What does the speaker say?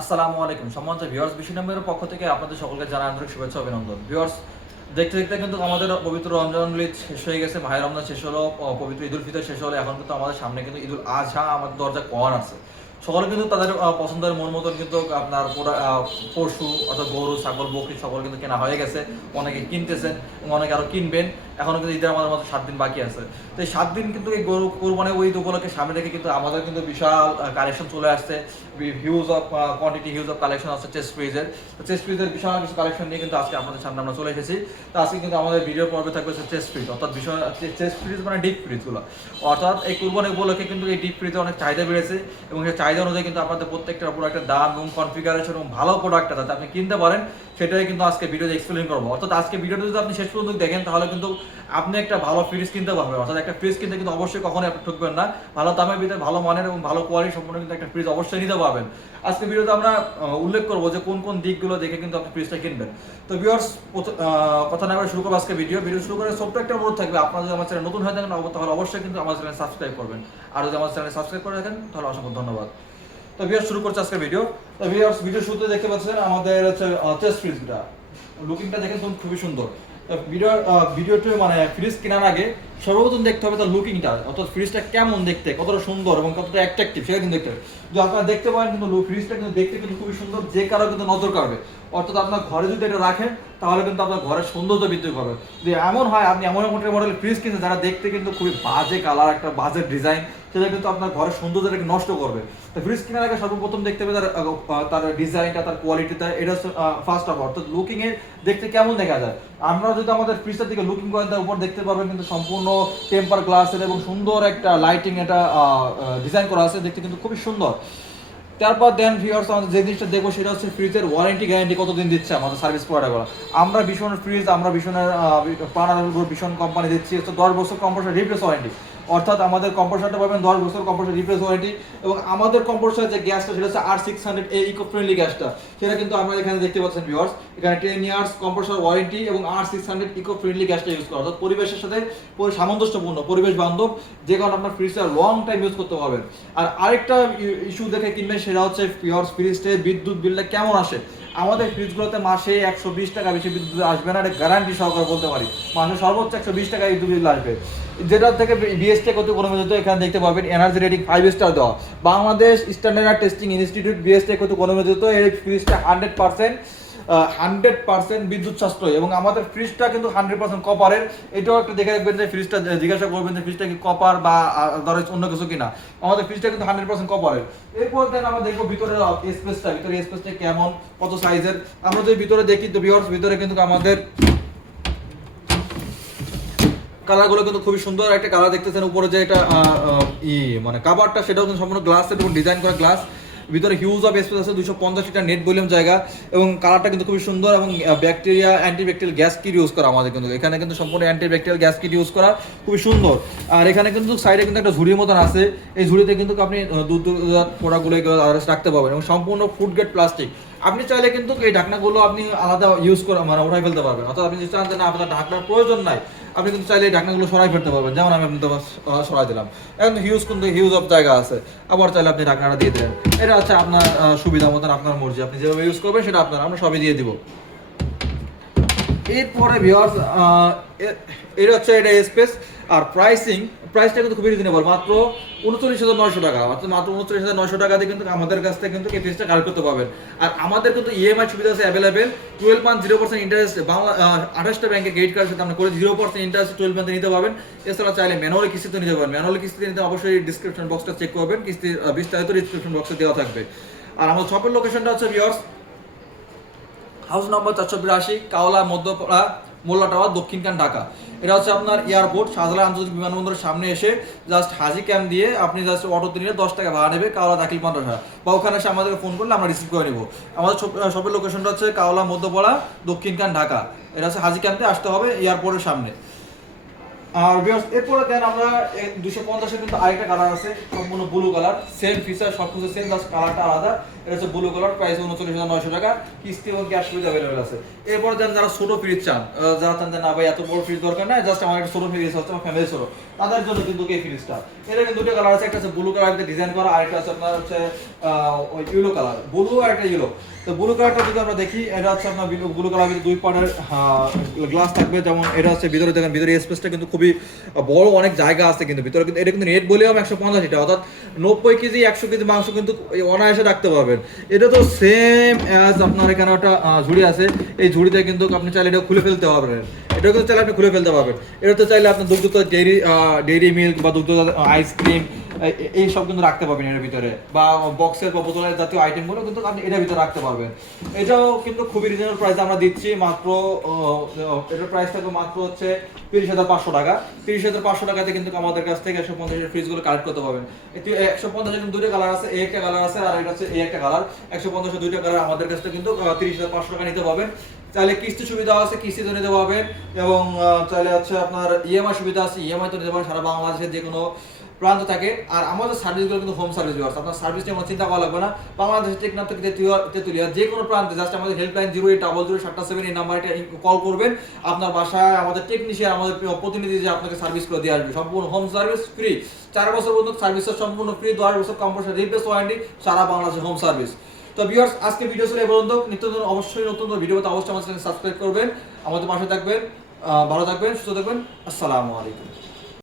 আসসালামু আলাইকুম। সম্মানিত ভিউয়ার্স বিশ্ব নম্বরের পক্ষ থেকে আপনাদের সকলকে জানাই আন্তরিক শুভেচ্ছা অভিনন্দন। ভিউয়ার্স দেখতে দেখতে কিন্তু আমাদের পবিত্র রমজান শেষ হয়ে গেছে। ভাই, রমজান শেষ হলো পবিত্র ঈদুল ফিতর শেষ হলো। এখন কিন্তু আমাদের সামনে কিন্তু ঈদুল আজহা আমাদের দরজা কর আছে। সকলে কিন্তু তাদের পছন্দের মন মতন কিন্তু আপনার পশু অর্থাৎ গরু, ছাগল, বকরি সকল কিন্তু কেনা হয়ে গেছে। অনেকে কিনতেছেন, অনেকে আরও কিনবেন। এখনও কিন্তু ঈদের আমাদের মতো সাত দিন বাকি আছে। তো এই সাত দিন কিন্তু এই গরু কোরবানি ঈদ উপলক্ষে সামনে রেখে কিন্তু আমাদের কিন্তু বিশাল কালেকশন চলে আসছে। Huge of quantity huge of collection আছে চেস্ট ফ্রিজের চেস্ট ফ্রিজের বিশাল কিছু কালেকশন নিয়ে কিন্তু আজকে আপনাদের সামনে আমরা চলে এসেছি। তো আজকে কিন্তু আমাদের ভিডিও পর্বে থাকবে হচ্ছে চেস্ট ফ্রিজ অর্থাৎ বিষয় চেস্ট ফ্রিজ মানে ডিপ ফ্রিজগুলো অর্থাৎ এই কুরবানি উপলক্ষে কিন্তু এই ডিপ ফ্রিজে অনেক চাহিদা বেড়েছে এবং সেই অনুযায়ী কিন্তু আপনাদের প্রত্যেকটা প্রোডাক্টের দাম এবং কনফিগারেশন এবং ভালো প্রোডাক্টটা যাতে আপনি কিনতে পারেন, সেটাই কিন্তু আজকে ভিডিওতে এক্সপ্লেন করব। অর্থাৎ আজকে ভিডিওটা যদি আপনি শেষ পর্যন্ত দেখেন, তাহলে কিন্তু আপনি একটা ভালো ফ্রিজ কিনতে পারবেন। অর্থাৎ একটা ফ্রিজ কিনতে কিন্তু অবশ্যই কখনোই আপনি ঠকবেন না। ভালো দামের ভিতরে ভালো মানের এবং ভালো কোয়ালিটি সম্পূর্ণ কিন্তু একটা ফ্রিজ অবশ্যই নিতে পারবেন। আজকে ভিডিওতে আমরা উল্লেখ করব যে কোন কোন দিকগুলো দেখে কিন্তু আপনি ফ্রিজটা কিনবেন। তো ভিউয়ার্স কথা না শুরু করব আজকে ভিডিও ভিডিও শুরু করে ছোট্ট একটা অনুরোধ থাকবে, আপনারা যদি আমার চ্যানেল নতুন হয়ে থাকেন তাহলে অবশ্যই কিন্তু আমার চ্যানেল সাবস্ক্রাইব করবেন। আর যদি আমার চ্যানেল সাবস্ক্রাইব করে রাখেন, তাহলে অসংখ্য ধন্যবাদ। তো ভিউয়ার্স শুরু করছে আজকের ভিডিও তো ভিউয়ার্স ভিডিও শুরুতে দেখতে পাচ্ছেন আমাদের হচ্ছে চেস্ট ফ্রিজটা লুকিংটা দেখেন তো খুবই সুন্দর। ভিডিও ভিডিওটি মানে ফ্রিজ কেনার আগে সর্বপ্রথম দেখতে হবে তার লুকিংটা অর্থাৎ ফ্রিজটা কেমন দেখতে, কতটা সুন্দর এবং কতটা অ্যাট্রাকটিভ সেটা কিন্তু দেখতে হবে। যদি আপনারা দেখতে পারেন কিন্তু ফ্রিজটা কিন্তু দেখতে কিন্তু খুবই সুন্দর, যে কারও কিন্তু নজর কাড়বে। অর্থাৎ আপনার ঘরে যদি এটা রাখেন, তাহলে কিন্তু আপনার ঘরের সৌন্দর্য বৃদ্ধি করবে। যদি এমন হয়, আপনি এমন এমন মডেল ফ্রিজ কিনছেন, যারা দেখতে কিন্তু খুবই বাজে কালার একটা বাজে ডিজাইন সেটা কিন্তু আপনার ঘরের সৌন্দর্যটাকে নষ্ট করবে। তো ফ্রিজ কেনার আগে সর্বপ্রথম দেখতে হবে তার তার ডিজাইনটা তার কোয়ালিটিটা এটা হচ্ছে ফার্স্ট অফ অর্থাৎ লুকিং এর দেখতে কেমন দেখা যায়? আমরা যদি আমাদের ফ্রিজটার দিকে লুকিং করেন, তার উপর দেখতে পারবেন কিন্তু সম্পূর্ণ টেম্পার গ্লাসের এবং সুন্দর একটা লাইটিং এটা ডিজাইন করা আছে, দেখতে কিন্তু খুবই সুন্দর। তারপর দেন ভিউয়ার্স আমাদের যে জিনিসটা দেখব সেটা হচ্ছে ফ্রিজের ওয়ারেন্টি গ্যারান্টি কতদিন দিচ্ছে আমাদের সার্ভিস প্রোভাইডারগুলো আমরা ভীষণ ফ্রিজ আমরা ভীষণের পানার ভীষণ কোম্পানি দিচ্ছি, তো দশ বছর কম্প্রেসার রিপ্লেস ওয়ারেন্টি অর্থাৎ আমাদের কম্প্রেসারটা পাবেন দশ বছর কম্প্রেসার রিপ্লেস ওয়ারেন্টি এবং আমাদের কম্প্রেসার যে গ্যাসটা সেটা হচ্ছে R six hundred A eco friendly গ্যাসটা। সেটা কিন্তু আমরা এখানে দেখতে পাচ্ছেন ভিউয়ার্স এখানে টেন ইয়ার্স কম্প্রেসার ওয়ারেন্টি এবং R six hundred eco friendly গ্যাসটা ইউজ করা। অর্থাৎ পরিবেশের সাথে সামঞ্জস্যপূর্ণ, পরিবেশ বান্ধব, যে কারণে আপনার ফ্রিজটা লং টাইম ইউজ করতে পারবেন। আর আরেকটা ইস্যু দেখে কিনবেন, সেটা হচ্ছে পিওর ফ্রিজতে বিদ্যুৎ বিলটা কেমন আসে? আমাদের ফ্রিজগুলোতে মাসে একশো বিশ টাকা বেশি বিদ্যুৎ আসবে না, এটা গ্যারান্টি সহকারে বলতে পারি। মাসে সর্বোচ্চ একশো বিশ টাকা বিদ্যুৎ বিল আসবে। যেটা থেকে বিএসটি কত অনুমোদিত এখানে দেখতে পাবেন এনার্জি রেটিং ফাইভ স্টার দেওয়া। Bangladesh standard testing institute BST কত অনুমোদিত এই ফ্রিজটা হান্ড্রেড পার্সেন্ট হান্ড্রেড পার্সেন্ট বিদ্যুৎ সাশ্রয় এবং আমাদের ফ্রিজটা কিন্তু হান্ড্রেড পার্সেন্ট কপারের এটাও একটা দেখে রাখবেন যে ফ্রিজটা জিজ্ঞাসা করবেন যে ফ্রিজটা কি কপার বা ধরো অন্য কিছু কিনা। আমাদের ফ্রিজটা কিন্তু হান্ড্রেড পার্সেন্ট কপারের এরপর দেন আমরা দেখব ভিতরে স্পেসটা ভিতরে স্পেসটা কেমন, কত সাইজের আমরা যদি ভিতরে দেখি তো ভিওর্স ভিতরে কিন্তু আমাদের কালারগুলো কিন্তু খুবই সুন্দর। একটা কালার দেখতেছেন উপরে যে এটা ই মানে কাভারটা সেটাও কিন্তু সম্পূর্ণ গ্লাসের এবং ডিজাইন করা গ্লাস ভিতরে হিউজ অফ স্পেস আছে দুশো পঞ্চাশ লিটার নেট ভলিউম জায়গা, এবং কালারটা কিন্তু খুবই সুন্দর, এবং bacteria antibacterial gas kit use করা আমাদের কিন্তু। এখানে কিন্তু সম্পূর্ণ অ্যান্টিব্যাকটেরিয়াল গ্যাস কিট ইউজ করা খুবই সুন্দর। আর এখানে কিন্তু সাইডে কিন্তু একটা ঝুড়ির মতন আছে। এই ঝুড়িতে কিন্তু আপনি দুধ প্রোডাক্টগুলো এগুলো রাখতে পারবেন, এবং সম্পূর্ণ ফুড গ্রেড প্লাস্টিক আপনি চাইলে কিন্তু এই ঢাকনাগুলো আপনি আলাদা ইউজ করে মানে উঠাই ফেলতে পারবেন। অর্থাৎ আপনি যদি চান যে না, আপনার ঢাকনার প্রয়োজন নাই আপনি কিন্তু চাইলে ঢাকনাগুলো সরাই ফেলতে পারবেন। যেমন আমি আপনাদের সরাই দিলাম। এখন হিউজ কিন্তু হিউজ অফ জায়গা আছে। আবার চাইলে আপনি ঢাকনাটা দিয়ে দেবেন। এটা হচ্ছে আপনার সুবিধা মতন আপনার মর্জি। আপনি যেভাবে ইউজ করবেন সেটা আপনার, আমরা সবই দিয়ে দিব। এরপরে ভিউয়ার্স এটা হচ্ছে এটা স্পেস আর প্রাইসিং প্রাইসটা কিন্তু খুবই রিজনেবল মাত্র উনচল্লিশ হাজার নয়শো টাকা অর্থাৎ মাত্র উনচল্লিশ হাজার নয়শো টাকা দিয়ে কিন্তু আমাদের কাছ থেকে কিন্তু এই ফিসটা কালেক্ট করতে পারবেন। আর আমাদের কিন্তু ইএমআই সুবিধা আছে অ্যাভেলেবেল টুয়েলভ পাঁচ জিরো পার্সেন্ট ইন্টারেস্ট বাংলা আঠাশটা ব্যাংকের ক্রেডিট কার্ডের সাথে আমরা করে zero percent interest twelve percent নিতে পারবেন। এছাড়া চাইলে ম্যানুয়ালি কিস্তিতে নিতে পারবেন। ম্যানুয়ালি কিস্তিতে নিতে অবশ্যই ডিসক্রিপশন বক্সটা চেক করবেন কিস্তি বিস্তারিত ডিসক্রিপশন বক্সে দেওয়া থাকবে। আর আমাদের শপের লোকেশনটা হচ্ছে ভিউয়ার্স হাউস নম্বর চারশো বিরাশি, কাওলা, মধ্যপাড়া মোল্লাটাওয়া দক্ষিণখান ঢাকা। এটা হচ্ছে আপনার এয়ারপোর্ট, শাহজালাল আন্তর্জাতিক বিমানবন্দরের সামনে এসে জাস্ট হাজি ক্যাম্প দিয়ে আপনি জাস্ট অটোতে নিলে দশ টাকা ভাড়া নেবে কাওলা দাখিল মাদ্রাসা। বা ওখানে এসে আমাদেরকে ফোন করলে আমরা রিসিভ করে নেব। আমাদের শপের লোকেশনটা হচ্ছে কাওলা, মধ্যপাড়া দক্ষিণখান ঢাকা। এটা হচ্ছে হাজি ক্যাম্পে আসতে হবে এয়ারপোর্টের সামনে। আর এরপরে দেন আমরা দুশো পঞ্চাশের কিন্তু আরেকটা কালার আছে, সম্পূর্ণ ব্লু কালার সেম ফিচার সব কিছু সেম জাস্ট কালারটা আলাদা। এটা হচ্ছে ব্লু কালার প্রাইস উনচল্লিশ হাজার নয়শো টাকা। কিস্তি এবং ক্যাশ সুবিধা অ্যাভেলেবেল আছে। এরপরে দেন যারা ছোট ফ্রিজ চান যারা চান না ভাই, এত বড় ফ্রিজ দরকার নাই জাস্ট আমার একটা ছোট ফ্রিজ হচ্ছে আমার ফ্যামিলি ছোট। তাদের জন্য কিন্তু এই ফ্রিজটা এটা কিন্তু দুটো কালার আছে, একটা হচ্ছে ব্লু কালার ডিজাইন করা, আরেকটা আছে আপনার হচ্ছে ওই ইয়েলো কালার ব্লু আর একটা ইয়েলো তো ব্লু কালারটা যদি আমরা দেখি, এটা হচ্ছে আপনার ব্লু কালার দুই পার্টের গ্লাস থাকবে, যেমন এটা হচ্ছে ভিতরে দেখেন, ভিতরে স্পেসটা কিন্তু খুবই বড় অনেক জায়গা আছে কিন্তু, ভিতরে কিন্তু এটা কিন্তু নেট ভলিউম একশো পঞ্চাশ এটা অর্থাৎ নব্বই কেজি, একশো কেজি মাংস কিন্তু অনায়াসে রাখতে পারবেন। এটা তো সেম অ্যাজ আপনার এখানে একটা ঝুড়ি আছে, এই ঝুড়িতে কিন্তু আপনি চাইলে এটা খুলে ফেলতে পারবেন। এটা কিন্তু চাইলে আপনি খুলে ফেলতে পারবেন। এটা তো চাইলে আপনার দুগ্ধ ডেইরি ডেইরি মিল্ক বা দুগ্ধ আইসক্রিম এই সব কিন্তু রাখতে পারবেন এর ভিতরে। বা বক্সের বা বোতলের জাতীয় আইটেমগুলো কিন্তু আপনি এটার ভিতরে রাখতে পারবেন। এটাও কিন্তু খুবই রিজনেবল প্রাইসে আমরা দিচ্ছি মাত্র এটার প্রাইস থাকবে মাত্র হচ্ছে তিরিশ হাজার পাঁচশো টাকা। তিরিশ হাজার পাঁচশো টাকাতে কিন্তু আমাদের কাছ থেকে একশো পঞ্চাশের ফ্রিজগুলো কালেক্ট করতে পারবেন। একশো পঞ্চাশের কিন্তু দুইটা কালার আছে এই একটা কালার আছে, আর এটা হচ্ছে এই একটা কালার একশো পঞ্চাশের দুইটা কালার আমাদের কাছ থেকে কিন্তু তিরিশ হাজার পাঁচশো টাকা নিতে পারবেন। চাইলে কিস্তি সুবিধা আছে কিস্তিতে নিতে পারবেন। এবং চাইলে হচ্ছে আপনার ইএমআই সুবিধা আছে ইএমআই তো নিতে পারেন সারা বাংলাদেশের যে কোনো প্রান্ত থাকে। আর আমাদের সার্ভিসগুলো কিন্তু হোম সার্ভিস ব্যবস্থা। আপনার সার্ভিস নিয়ে চিন্তা করা লাগবে না। বাংলাদেশের টেকনাফ থেকে তেতুলিয়া যে কোনো প্রান্তে জাস্ট আমাদের helpline zero eight double zero সাতটা সেভেন এই নাম্বারটা কল করবেন। আপনার বাসায় আমাদের টেকনিশিয়ান আমাদের প্রতিনিধি যে আপনাকে সার্ভিস করে দিয়ে আসবে। সম্পূর্ণ হোম সার্ভিস ফ্রি চার বছর পর্যন্ত সার্ভিসের সম্পূর্ণ ফ্রি দশ বছর কম্পালসারি রিপ্লেস ওয়ারেন্টি সারা বাংলাদেশের হোম সার্ভিস তো ভিউয়ার্স আজকে ভিডিও ছিল এ পর্যন্ত। নিত্য অবশ্যই নতুন ভিডিও পেতে অবশ্যই আমাদের সাবস্ক্রাইব করবেন। আমাদের পাশে থাকবেন। ভালো থাকবেন, সুস্থ থাকবেন। আসসালামু আলাইকুম।